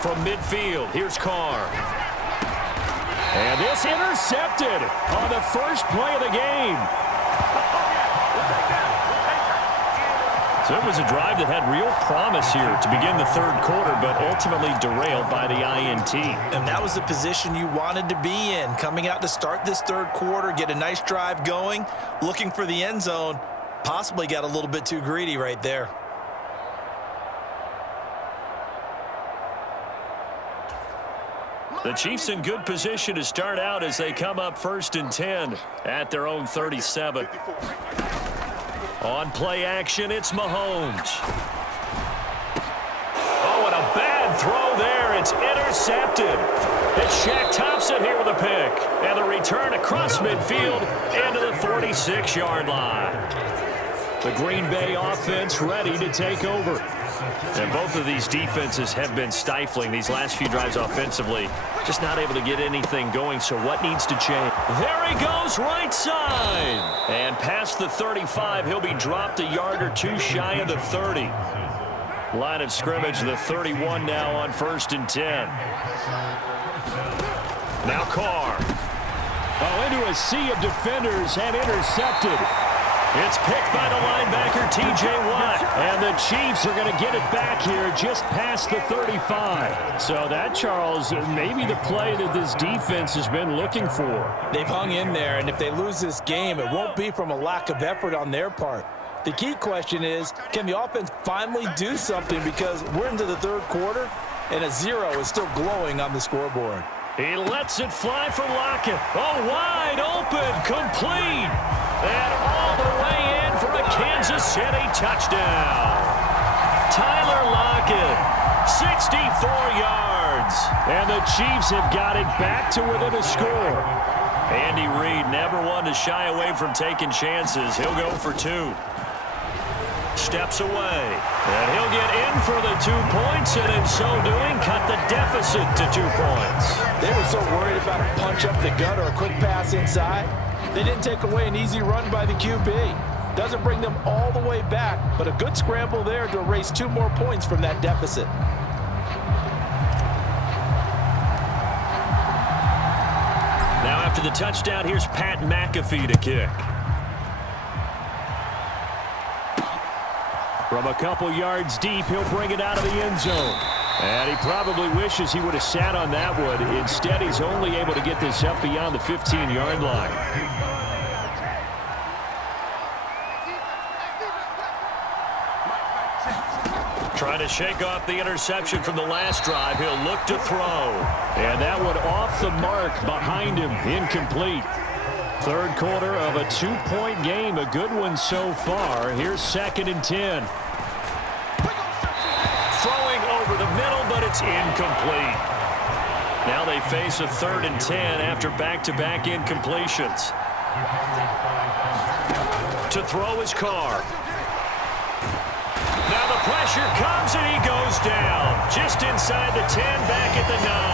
from midfield. Here's Carr. And this intercepted on the first play of the game. So it was a drive that had real promise here to begin the third quarter, but ultimately derailed by the INT. And that was the position you wanted to be in, coming out to start this third quarter, get a nice drive going, looking for the end zone. Possibly got a little bit too greedy right there. The Chiefs in good position to start out as they come up 1st and 10 at their own 37. On play action, it's Mahomes. Oh, and a bad throw there. It's intercepted. It's Shaq Thompson here with a pick. And the return across midfield into the 46-yard line. The Green Bay offense ready to take over. And both of these defenses have been stifling these last few drives offensively. Just not able to get anything going, so what needs to change? There he goes, right side. And past the 35, he'll be dropped a yard or two shy of the 30. Line of scrimmage, the 31 now on 1st and 10. Now Carr. Oh, into a sea of defenders and intercepted. It's picked by the linebacker, T.J. Watt. And the Chiefs are going to get it back here just past the 35. So that, Charles, maybe the play that this defense has been looking for. They've hung in there, and if they lose this game, it won't be from a lack of effort on their part. The key question is, can the offense finally do something, because we're into the third quarter, and a 0 is still glowing on the scoreboard. He lets it fly for Lockett. Oh, wide open, complete. And all the way in for a Kansas City touchdown. Tyler Lockett, 64 yards. And the Chiefs have got it back to within a score. Andy Reid never one to shy away from taking chances. He'll go for 2. Steps away. And he'll get in for the 2 points, and in so doing, cut the deficit to 2 points. They were so worried about a punch up the gut or a quick pass inside. They didn't take away an easy run by the QB. Doesn't bring them all the way back, but a good scramble there to erase 2 more points from that deficit. Now after the touchdown, here's Pat McAfee to kick. From a couple yards deep, he'll bring it out of the end zone. And he probably wishes he would have sat on that one. Instead, he's only able to get this up beyond the 15-yard line. Trying to shake off the interception from the last drive. He'll look to throw. And that one off the mark behind him, incomplete. Third quarter of a 2-point game, a good one so far. Here's 2nd and 10. Throwing over the middle, but it's incomplete. Now they face a 3rd and 10 after back-to-back incompletions. To throw is Carr. Now the pressure comes and he goes down. Just inside the 10, back at the 9.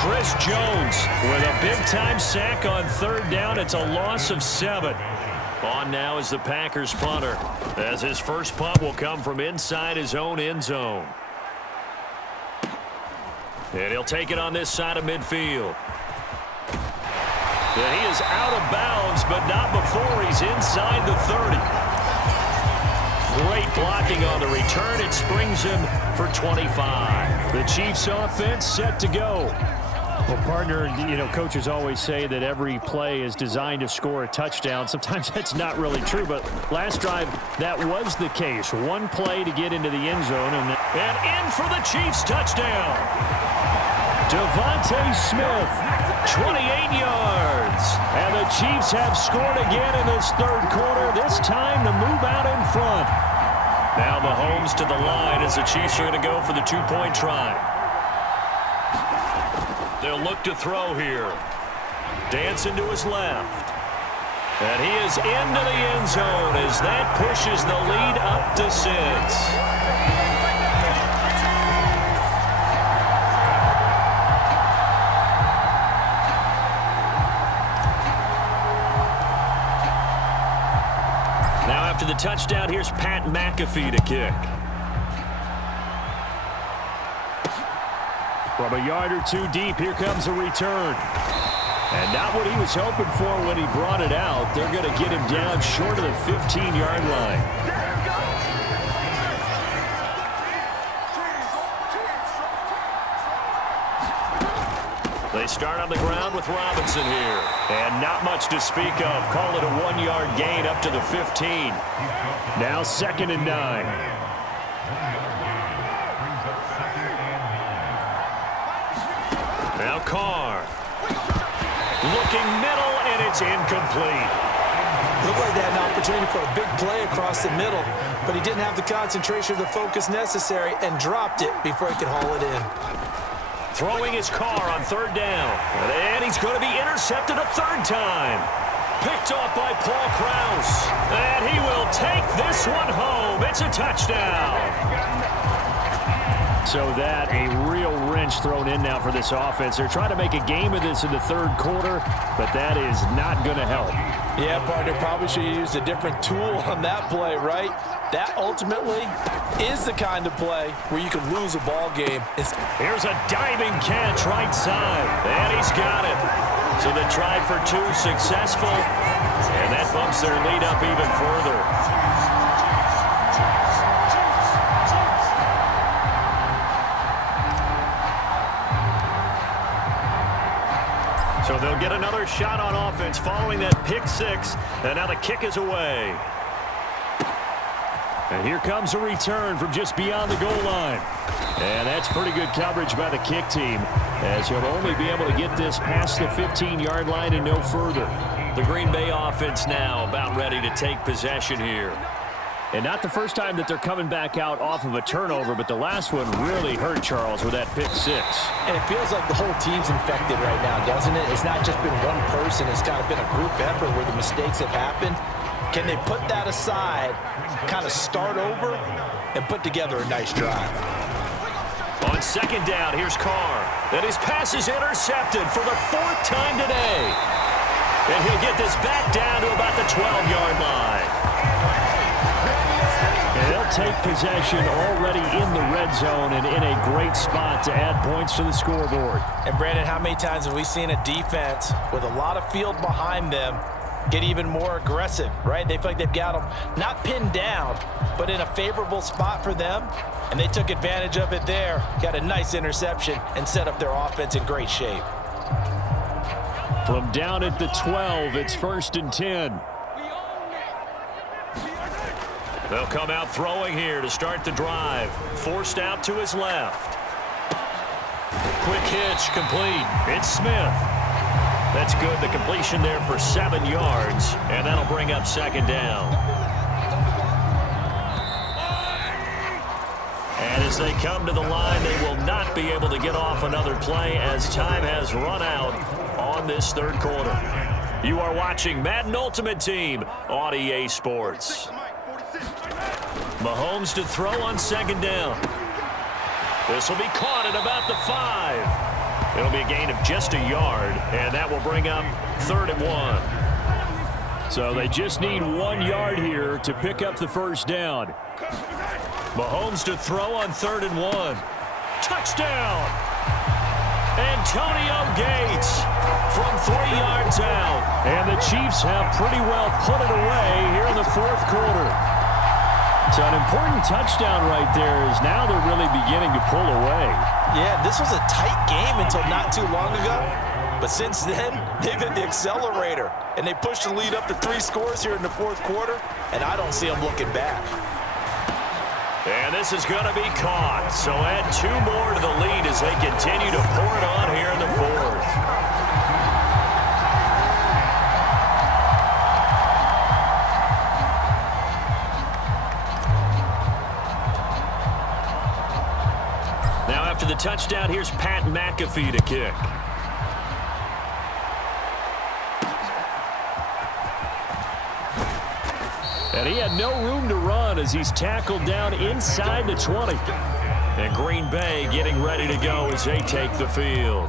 Chris Jones with a big-time sack on 3rd down. It's a loss of 7. On now is the Packers punter, as his first punt will come from inside his own end zone. And he'll take it on this side of midfield. And he is out of bounds, but not before he's inside the 30. Great blocking on the return. It springs him for 25. The Chiefs offense set to go. Well, partner, coaches always say that every play is designed to score a touchdown. Sometimes that's not really true, but last drive, that was the case. One play to get into the end zone, and in for the Chiefs touchdown. Devontae Smith, 28 yards. And the Chiefs have scored again in this third quarter, this time to move out in front. Now Mahomes to the line as the Chiefs are going to go for the 2-point try. They'll look to throw here. Dancing to his left. And he is into the end zone as that pushes the lead up to 6. Now after the touchdown, here's Pat McAfee to kick. From a yard or two deep, here comes a return. And not what he was hoping for when he brought it out. They're going to get him down short of the 15-yard line. They start on the ground with Robinson here. And not much to speak of. Call it a 1-yard gain up to the 15. Now 2nd and 9. Now Carr. Looking middle, and it's incomplete. Looked like they had an opportunity for a big play across the middle, but he didn't have the concentration or the focus necessary and dropped it before he could haul it in. Throwing his Carr on 3rd down. And he's going to be intercepted a 3rd time. Picked off by Paul Krause. And he will take this one home. It's a touchdown. So that a real wrench thrown in now for this offense. They're trying to make a game of this in the 3rd quarter, but that is not going to help. Yeah, partner, probably should have used a different tool on that play, right? That ultimately is the kind of play where you can lose a ball game. Here's a diving catch right side, and he's got it. So they tried for 2, successful, and that bumps their lead up even further. So they'll get another shot on offense following that pick 6, and now the kick is away. And here comes a return from just beyond the goal line. And that's pretty good coverage by the kick team, as he'll only be able to get this past the 15-yard line and no further. The Green Bay offense now about ready to take possession here. And not the first time that they're coming back out off of a turnover, but the last one really hurt Charles with that pick 6. And it feels like the whole team's infected right now, doesn't it? It's not just been one person. It's kind of been a group effort where the mistakes have happened. Can they put that aside, kind of start over, and put together a nice drive? On 2nd down, here's Carr. And his pass is intercepted for the 4th time today. And he'll get this back down to about the 12-yard line. And they'll take possession already in the red zone and in a great spot to add points to the scoreboard. And, Brandon, how many times have we seen a defense with a lot of field behind them get even more aggressive, right? They feel like they've got them not pinned down, but in a favorable spot for them, and they took advantage of it there, got a nice interception, and set up their offense in great shape. From down at the 12, it's 1st and 10. They'll come out throwing here to start the drive. Forced out to his left. Quick hitch, complete. It's Smith. That's good. The completion there for 7 yards, and that'll bring up 2nd down. And as they come to the line, they will not be able to get off another play as time has run out on this 3rd quarter. You are watching Madden Ultimate Team on EA Sports. Mahomes to throw on 2nd down. This will be caught at about the 5. It'll be a gain of just a yard, and that will bring up 3rd and 1. So they just need 1 yard here to pick up the 1st down. Mahomes to throw on 3rd and 1. Touchdown! Antonio Gates from 3 yards out. And the Chiefs have pretty well put it away here in the 4th quarter. So an important touchdown right there is now they're really beginning to pull away. Yeah, this was a tight game until not too long ago. But since then, they've hit the accelerator. And they pushed the lead up to 3 scores here in the 4th quarter. And I don't see them looking back. And this is going to be caught. So add 2 more to the lead as they continue to pour it on here in the 4th. Now after the touchdown, here's Pat McAfee to kick. And he had no room to run as he's tackled down inside the 20. And Green Bay getting ready to go as they take the field.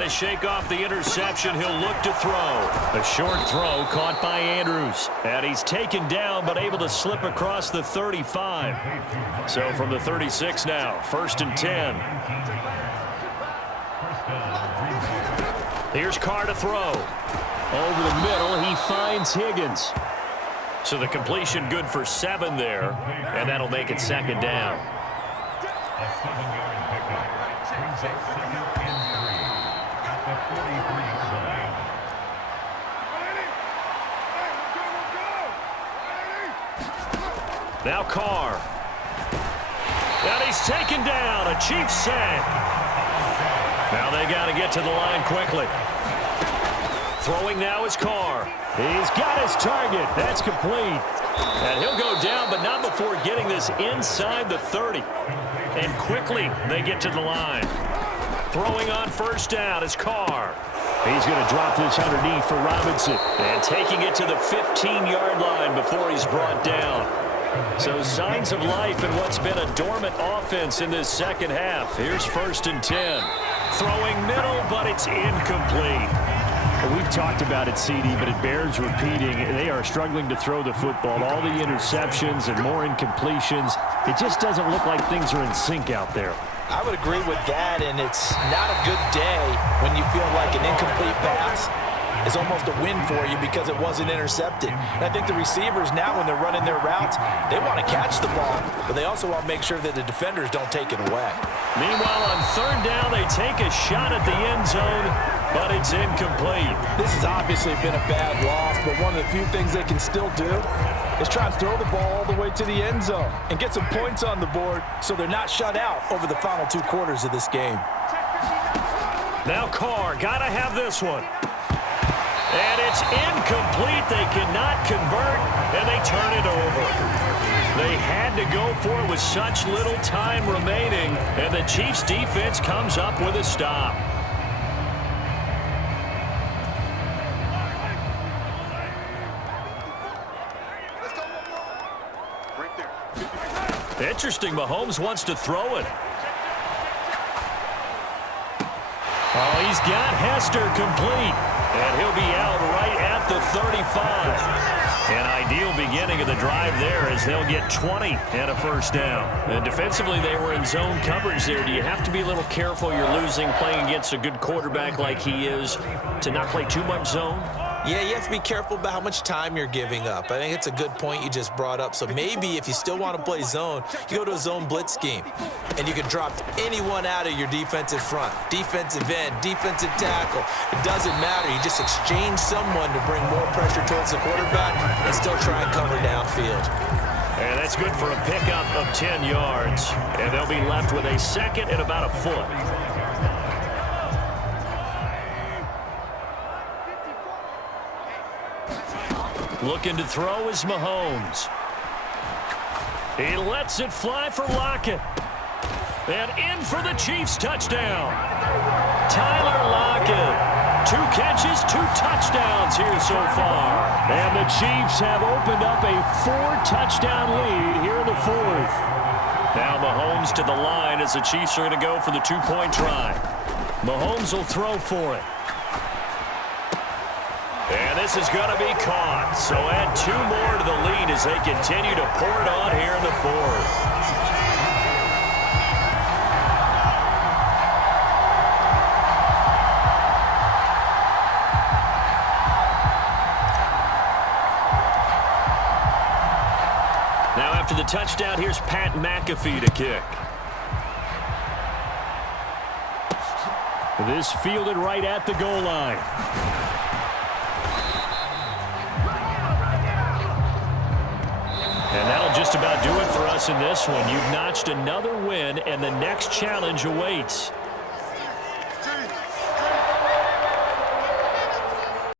trying to shake off the interception. He'll look to throw. A short throw caught by Andrews. And he's taken down but able to slip across the 35. So from the 36 now, 1st and 10. Here's Carr to throw. Over the middle, he finds Higgins. So the completion good for 7 there, and that'll make it 2nd down. Now Carr. And he's taken down. A Chiefs sack. Now they got to get to the line quickly. Throwing now is Carr. He's got his target. That's complete. And he'll go down, but not before getting this inside the 30. And quickly they get to the line. Throwing on 1st down is Carr. He's going to drop this underneath for Robinson. And taking it to the 15-yard line before he's brought down. So signs of life in what's been a dormant offense in this second half. Here's 1st and 10. Throwing middle, but it's incomplete. Well, we've talked about it, CD, but it bears repeating. They are struggling to throw the football. All the interceptions and more incompletions. It just doesn't look like things are in sync out there. I would agree with that, and it's not a good day when you feel like an incomplete pass is almost a win for you because it wasn't intercepted. And I think the receivers now, when they're running their routes, they want to catch the ball, but they also want to make sure that the defenders don't take it away. Meanwhile, on 3rd down, they take a shot at the end zone, but it's incomplete. This has obviously been a bad loss, but one of the few things they can still do is try and throw the ball all the way to the end zone and get some points on the board so they're not shut out over the final 2 quarters of this game. Now Carr, got to have this one. And it's incomplete. They cannot convert, and they turn it over. They had to go for it with such little time remaining, and the Chiefs' defense comes up with a stop. Interesting, Mahomes wants to throw it. Oh, he's got Hester complete. And he'll be out right at the 35. An ideal beginning of the drive there as they'll get 20 and a 1st down. And defensively, they were in zone coverage there. Do you have to be a little careful? You're losing playing against a good quarterback like he is to not play too much zone? Yeah, you have to be careful about how much time you're giving up. I think it's a good point you just brought up. So maybe if you still want to play zone, you go to a zone blitz scheme. And you can drop anyone out of your defensive front. Defensive end, defensive tackle. It doesn't matter. You just exchange someone to bring more pressure towards the quarterback and still try and cover downfield. And that's good for a pickup of 10 yards. And they'll be left with a 2nd and about a foot. Looking to throw is Mahomes. He lets it fly for Lockett. And in for the Chiefs touchdown. Tyler Lockett. 2 catches, 2 touchdowns here so far. And the Chiefs have opened up a 4-touchdown lead here in the 4th. Now Mahomes to the line as the Chiefs are going to go for the 2-point try. Mahomes will throw for it. And this is going to be caught. So add 2 more to the lead as they continue to pour it on here in the 4th. Now after the touchdown, here's Pat McAfee to kick. This fielded right at the goal line. And that'll just about do it for us in this one. You've notched another win, and the next challenge awaits.